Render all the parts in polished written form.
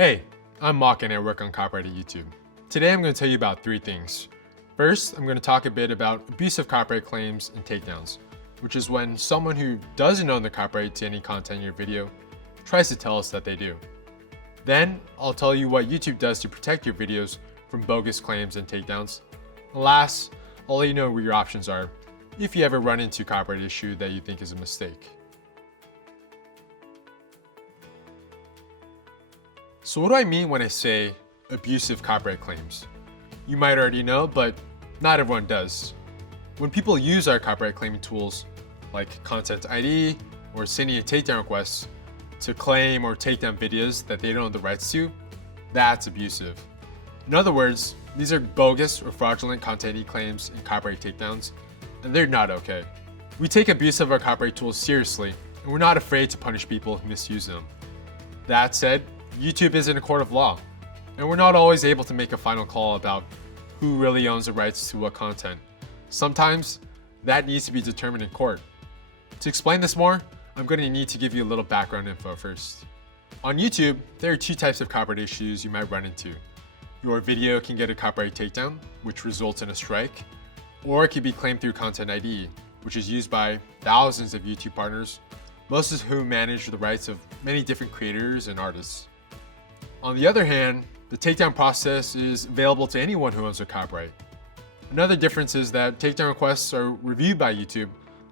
Hey, I'm Mock and I work on copyright at YouTube. Today I'm going to tell you about three things. First, I'm going to talk a bit about abusive copyright claims and takedowns, which is when someone who doesn't own the copyright to any content in your video tries to tell us that they do. Then, I'll tell you what YouTube does to protect your videos from bogus claims and takedowns. And last, I'll let you know what your options are if you ever run into a copyright issue that you think is a mistake. So what do I mean when I say abusive copyright claims? You might already know, but not everyone does. When people use our copyright claiming tools like Content ID or sending a takedown request to claim or take down videos that they don't own the rights to, that's abusive. In other words, these are bogus or fraudulent Content ID claims and copyright takedowns, and they're not okay. We take abuse of our copyright tools seriously, and we're not afraid to punish people who misuse them. That said, YouTube isn't a court of law, and we're not always able to make a final call about who really owns the rights to what content. Sometimes, that needs to be determined in court. To explain this more, I'm going to need to give you a little background info first. On YouTube, there are two types of copyright issues you might run into. Your video can get a copyright takedown, which results in a strike, or it can be claimed through Content ID, which is used by thousands of YouTube partners, most of whom manage the rights of many different creators and artists. On the other hand, the takedown process is available to anyone who owns a copyright. Another difference is that takedown requests are reviewed by YouTube,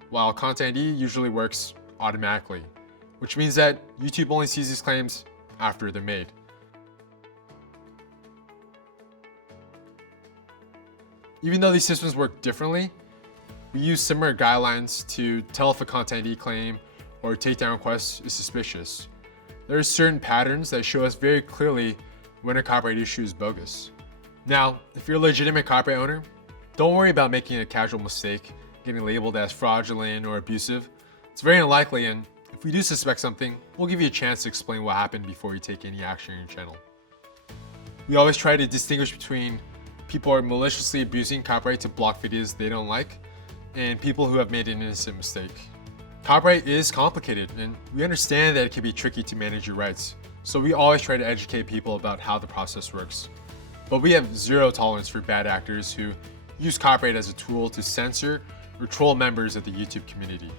while Content ID usually works automatically, which means that YouTube only sees these claims after they're made. Even though these systems work differently, we use similar guidelines to tell if a Content ID claim or takedown request is suspicious. There are certain patterns that show us very clearly when a copyright issue is bogus. Now, if you're a legitimate copyright owner, don't worry about making a casual mistake, getting labeled as fraudulent or abusive. It's very unlikely, and if we do suspect something, we'll give you a chance to explain what happened before you take any action on your channel. We always try to distinguish between people who are maliciously abusing copyright to block videos they don't like, and people who have made an innocent mistake. Copyright is complicated, and we understand that it can be tricky to manage your rights, so we always try to educate people about how the process works. But we have zero tolerance for bad actors who use copyright as a tool to censor or troll members of the YouTube community.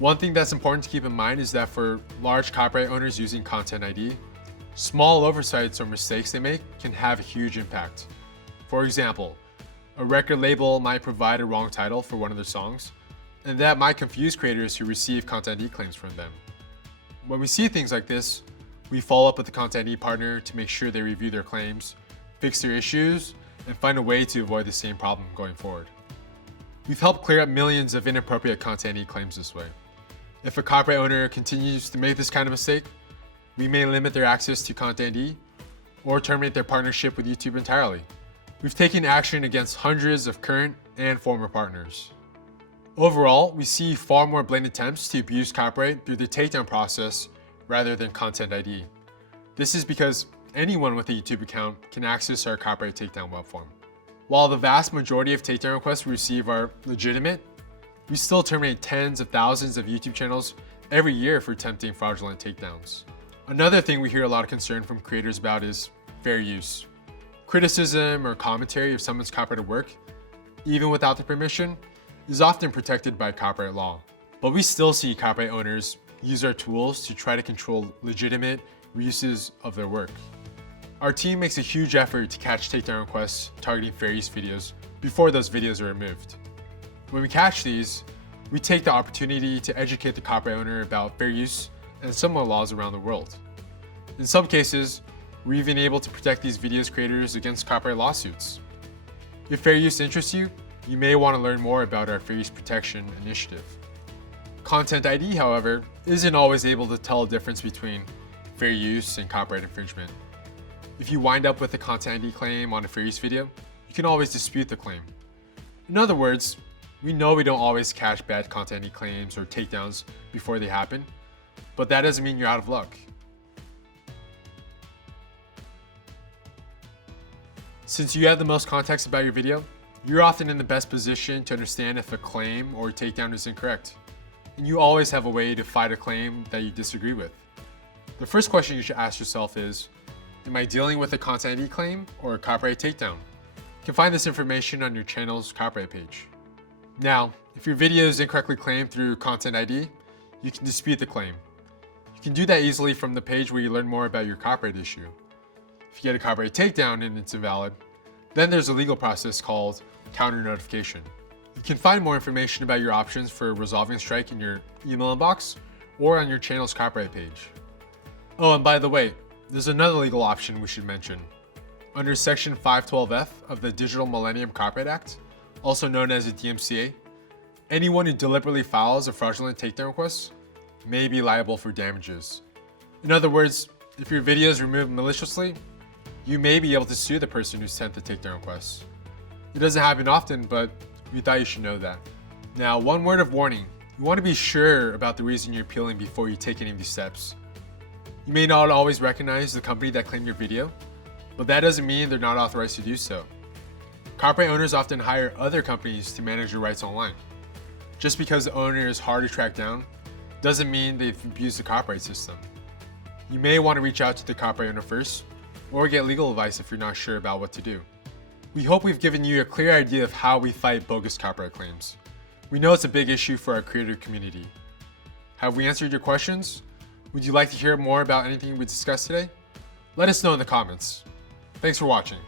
One thing that's important to keep in mind is that for large copyright owners using Content ID, small oversights or mistakes they make can have a huge impact. For example, a record label might provide a wrong title for one of their songs, and that might confuse creators who receive Content ID claims from them. When we see things like this, we follow up with the Content ID partner to make sure they review their claims, fix their issues, and find a way to avoid the same problem going forward. We've helped clear up millions of inappropriate Content ID claims this way. If a copyright owner continues to make this kind of mistake, we may limit their access to Content ID or terminate their partnership with YouTube entirely. We've taken action against hundreds of current and former partners. Overall, we see far more blatant attempts to abuse copyright through the takedown process rather than Content ID. This is because anyone with a YouTube account can access our copyright takedown web form. While the vast majority of takedown requests we receive are legitimate, we still terminate tens of thousands of YouTube channels every year for attempting fraudulent takedowns. Another thing we hear a lot of concern from creators about is fair use. Criticism or commentary of someone's copyrighted work, even without their permission, is often protected by copyright law. But we still see copyright owners use our tools to try to control legitimate reuses of their work. Our team makes a huge effort to catch takedown requests targeting fair use videos before those videos are removed. When we catch these, we take the opportunity to educate the copyright owner about fair use and similar laws around the world. In some cases, we're even able to protect these videos creators against copyright lawsuits. If fair use interests you, you may want to learn more about our Fair Use Protection Initiative. Content ID, however, isn't always able to tell the difference between fair use and copyright infringement. If you wind up with a Content ID claim on a fair use video, you can always dispute the claim. In other words, we know we don't always catch bad Content ID claims or takedowns before they happen, but that doesn't mean you're out of luck. Since you have the most context about your video, you're often in the best position to understand if a claim or takedown is incorrect, and you always have a way to fight a claim that you disagree with. The first question you should ask yourself is, Am I dealing with a Content ID claim or a copyright takedown? You can find this information on your channel's copyright page. Now, if your video is incorrectly claimed through Content ID, you can dispute the claim. You can do that easily from the page where you learn more about your copyright issue. If you get a copyright takedown and it's invalid, then there's a legal process called counter notification. You can find more information about your options for resolving a strike in your email inbox or on your channel's copyright page. Oh, and by the way, there's another legal option we should mention. Under Section 512F of the Digital Millennium Copyright Act, also known as the DMCA, anyone who deliberately files a fraudulent takedown request may be liable for damages. In other words, if your video is removed maliciously, you may be able to sue the person who sent the takedown request. It doesn't happen often, but we thought you should know that. Now, one word of warning. You want to be sure about the reason you're appealing before you take any of these steps. You may not always recognize the company that claimed your video, but that doesn't mean they're not authorized to do so. Copyright owners often hire other companies to manage your rights online. Just because the owner is hard to track down doesn't mean they've abused the copyright system. You may want to reach out to the copyright owner first, or get legal advice if you're not sure about what to do. We hope we've given you a clear idea of how we fight bogus copyright claims. We know it's a big issue for our creator community. Have we answered your questions? Would you like to hear more about anything we discussed today? Let us know in the comments. Thanks for watching.